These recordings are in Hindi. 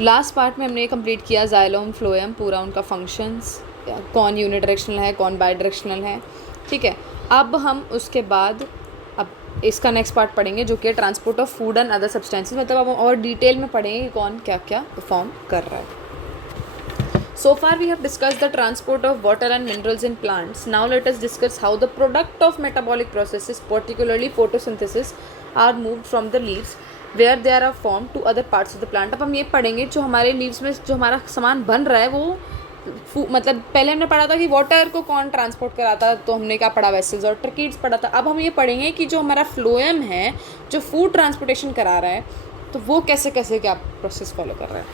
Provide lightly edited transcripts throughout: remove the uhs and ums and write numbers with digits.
लास्ट पार्ट में हमने कंप्लीट किया जाइलम फ्लोएम, पूरा उनका फंक्शंस, कौन यूनिडायरेक्शनल है कौन बाई डायरेक्शनल है, ठीक है। अब हम उसके बाद अब इसका नेक्स्ट पार्ट पढ़ेंगे जो कि है transport of food and other substances, मतलब अब हम और डिटेल में पढ़ेंगे कि कौन क्या क्या परफॉर्म कर रहा है। So far we have discussed the transport of water and minerals in plants. Now let us discuss how the product of metabolic processes, particularly photosynthesis, are moved from the leaves where they are formed to other parts of the plant. अब हम ये पढ़ेंगे जो हमारे लीव्स में जो हमारा सामान बन रहा है वो मतलब पहले हमने पढ़ा था कि वाटर को कौन ट्रांसपोर्ट कराता, तो हमने क्या पढ़ा, वेसल्स और ट्रकीड्स पढ़ा था। अब हम ये पढ़ेंगे कि जो हमारा फ्लोएम है जो फूड ट्रांसपोर्टेशन करा रहा है तो वो कैसे कैसे क्या प्रोसेस फॉलो कर रहा है।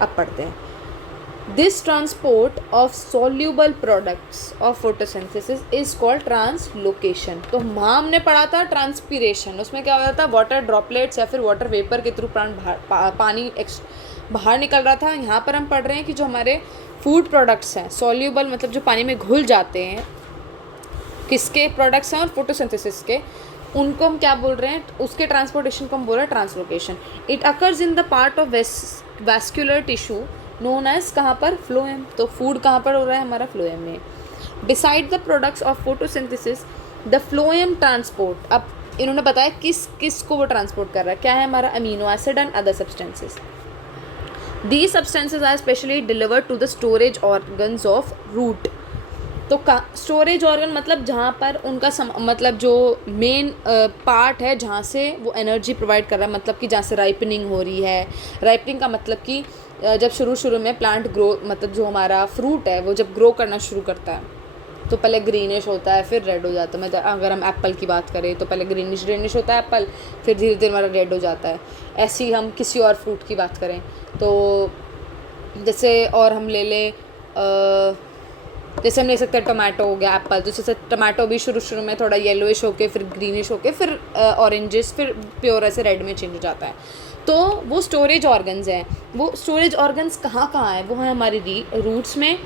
अब पढ़ते हैं। This transport of soluble products of photosynthesis is called translocation. तो वहाँ हमने पढ़ा था ट्रांसपीरेशन, उसमें क्या हो रहा था, वाटर ड्रॉपलेट्स या फिर वाटर वेपर के थ्रू पानी बाहर निकल रहा था। यहाँ पर हम पढ़ रहे हैं कि जो हमारे फूड प्रोडक्ट्स हैं सॉल्यूबल, मतलब जो पानी में घुल जाते हैं, किसके प्रोडक्ट्स हैं और फोटोसिंथेसिस के, उनको हम क्या बोल रहे हैं, उसके ट्रांसपोर्टेशन को हम बोल रहे हैं translocation. It occurs in the part of vascular tissue known as, कहाँ पर, फ्लोएम। तो फूड कहाँ पर हो रहा है, हमारा फ्लोएम में। Beside the products of photosynthesis the phloem transport, अब इन्होंने बताया किस किस को वो ट्रांसपोर्ट कर रहा है, क्या है हमारा, amino acid and other substances. These substances are specially delivered to the storage organs of root. तो स्टोरेज ऑर्गन मतलब जहाँ पर उनका मतलब जो मेन पार्ट है जहाँ से वो एनर्जी प्रोवाइड कर रहा है, मतलब कि जहाँ से राइपनिंग हो रही है। राइपनिंग का मतलब कि जब शुरू में प्लांट ग्रो, मतलब जो हमारा फ्रूट है वो जब ग्रो करना शुरू करता है तो पहले ग्रीनिश होता है फिर रेड हो जाता है। मतलब अगर हम एप्पल की बात करें तो पहले ग्रीनिश होता है एप्पल, फिर धीरे धीरे हमारा रेड हो जाता है। ऐसे ही हम किसी और फ्रूट की बात करें तो जैसे और हम ले लें जैसे हम ले सकते हैं टमाटो हो गया, एप्पल, तो जैसे टमाटो भी शुरू में थोड़ा येलोइश होके फिर ग्रीनिश होके फिर ऑरेंजिश फिर प्योर ऐसे रेड में चेंज हो जाता है। तो वो स्टोरेज ऑर्गन्स हैं। वो स्टोरेज ऑर्गन्स कहाँ हैं, वो है हमारी रूट्स में।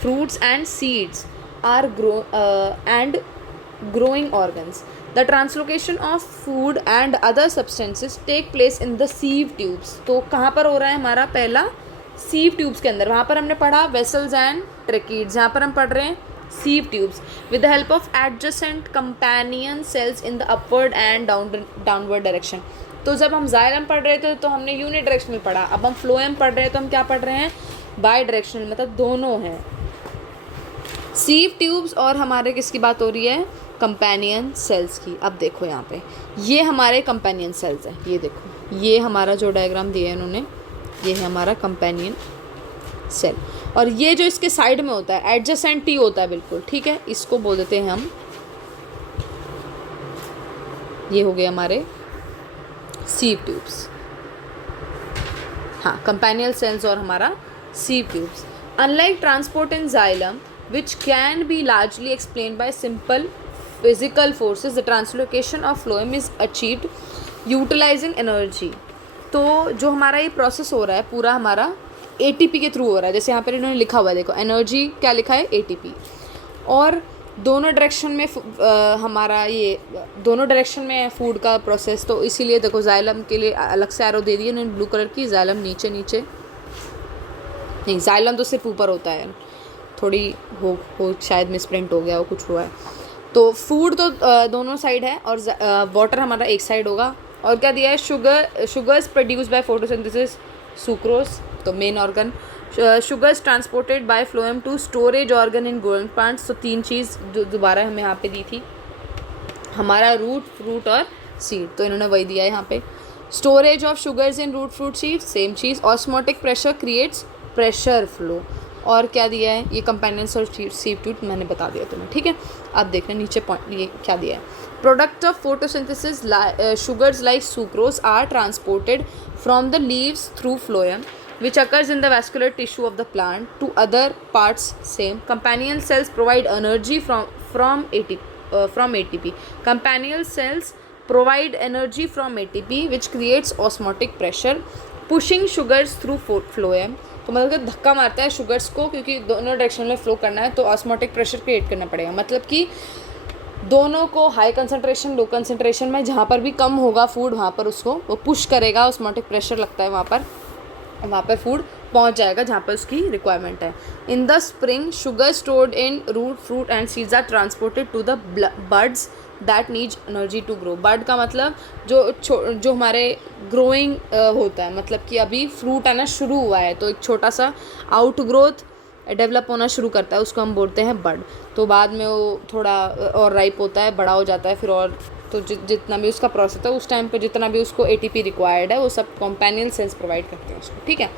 Fruits and seeds are growing organs. The translocation of food and other substances take place in the sieve tubes. तो कहाँ पर हो रहा है हमारा, पहला sieve tubes के अंदर। वहाँ पर हमने पढ़ा vessels and tracheids, यहाँ पर हम पढ़ रहे हैं sieve tubes with the help of adjacent companion cells in the upward and downward direction. तो जब हम जाइलम पढ़ रहे थे तो हमने यूनिडायरेक्शनल पढ़ा, अब हम फ्लोएम पढ़ रहे हैं तो हम क्या पढ़ रहे हैं, बाई डायरेक्शनल, मतलब दोनों हैं। सीव ट्यूब्स और हमारे किसकी बात हो रही है, कंपेनियन सेल्स की। अब देखो यहाँ पे ये हमारे कंपेनियन सेल्स हैं, ये देखो ये हमारा जो डायग्राम दिया है इन्होंने, ये है हमारा कंपेनियन सेल। और ये जो इसके साइड में होता है एडजेसेंट ही होता है बिल्कुल, ठीक है, इसको बोल देते हैं हम, ये हो गए हमारे सीव ट्यूब्स। हाँ, कंपेनियन सेल्स और हमारा sieve tubes. Unlike transport in xylem which can be largely explained by simple physical forces, the translocation of phloem is achieved utilizing energy. तो जो हमारा ये प्रोसेस हो रहा है पूरा हमारा ATP के थ्रू हो रहा है। जैसे यहाँ पर इन्होंने लिखा हुआ है, देखो एनर्जी क्या लिखा है, ATP। और दोनों डायरेक्शन में हमारा ये दोनों डायरेक्शन में है फूड का प्रोसेस, तो इसीलिए देखो जाइलम के लिए अलग से एरो दे दी है उन्होंने ब्लू कलर की, जाइलम नीचे नहीं, जाइलम तो सिर्फ ऊपर होता है, थोड़ी हो शायद मिसप्रिंट हो गया हो, कुछ हुआ है। तो फूड तो दोनों साइड है और वाटर हमारा एक साइड होगा। और क्या दिया है, sugars produce by photosynthesis, sucrose, तो main organ. Sugars transported by phloem to storage organ in growing plants, तो तीन चीज़ जो दोबारा हमें यहाँ पे दी थी, हमारा रूट, फ्रूट और सीड, तो इन्होंने वही दिया है यहाँ पे। Storage of sugars in root, fruit, seed, same चीज़। Osmotic pressure creates pressure flow. और क्या दिया है, ये कंपेनियंस और सीव ट्यूब मैंने बता दिया तुम्हें, ठीक है। अब देखना नीचे पॉइंट ये क्या दिया है, product of photosynthesis sugars like sucrose are transported from the leaves through phloem which occurs in the vascular tissue of the plant to other parts. Same companion cells provide energy from ATP. Companion cells provide energy from ATP which creates osmotic pressure pushing sugars through phloem. तो मतलब कि धक्का मारता है शुगर्स को, क्योंकि दोनों डायरेक्शन में फ्लो करना है तो ऑस्मोटिक प्रेशर क्रिएट करना पड़ेगा। मतलब कि दोनों को हाई कंसंट्रेशन लो कंसंट्रेशन में जहाँ पर भी कम होगा फूड वहाँ पर उसको वो पुश करेगा, ऑस्मोटिक प्रेशर लगता है वहाँ पर, वहाँ पे फूड पहुँच जाएगा जहाँ पे उसकी रिक्वायरमेंट है। In the spring sugar stored in root fruit and seeds are transported to the birds that needs energy to grow. Bird का मतलब जो हमारे ग्रोइंग होता है, मतलब कि अभी फ्रूट आना शुरू हुआ है तो एक छोटा सा आउट ग्रोथ डेवलप होना शुरू करता है, उसको हम बोलते हैं बड। तो बाद में वो थोड़ा और राइप होता है, बड़ा हो जाता है फिर, और तो जितना भी उसका प्रोसेस है उस टाइम पे जितना भी उसको एटीपी रिक्वायर्ड है वो सब कंपेनियन सेल्स प्रोवाइड करते हैं उसको, ठीक है।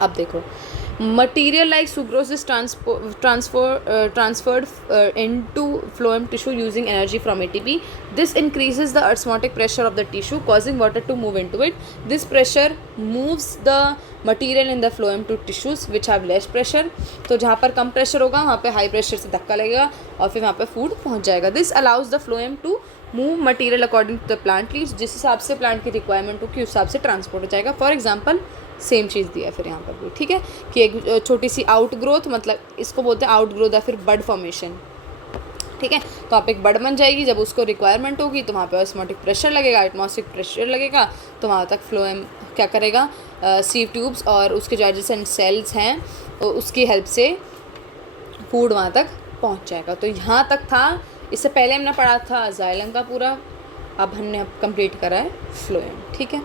अब देखो, material like sucrose is transferred into phloem tissue using energy from ATP. This increases the osmotic pressure of the tissue, causing water to move into it. This pressure moves the material in the phloem to tissues which have less pressure. तो जहाँ पर कम प्रेशर होगा वहाँ पे हाई प्रेशर से धक्का लगेगा और फिर वहाँ पे फूड पहुँच जाएगा। This allows the phloem to move material according to the plant needs, जिस हिसाब से प्लांट की रिक्वायरमेंट होगी उस हिसाब से ट्रांसपोर्ट हो जाएगा। फॉर एग्जांपल सेम चीज़ दिया है फिर यहाँ पर भी, ठीक है, कि एक छोटी सी आउट ग्रोथ, मतलब इसको बोलते हैं आउट ग्रोथ या फिर बड फॉर्मेशन, ठीक है। तो आप एक बड बन जाएगी, जब उसको रिक्वायरमेंट होगी तो वहाँ पे ऑस्मोटिक प्रेशर लगेगा, एटमॉस्फेरिक प्रेशर लगेगा, तो वहाँ तक फ्लोएम क्या करेगा, सीव ट्यूब्स और उसके जो एडजेसेंट सेल्स हैं उसकी हेल्प से फूड वहाँ तक पहुँच जाएगा। तो यहाँ तक था, इससे पहले हमने पढ़ा था जाइलम का पूरा, अब हमने कंप्लीट करा है फ्लोएम, ठीक है।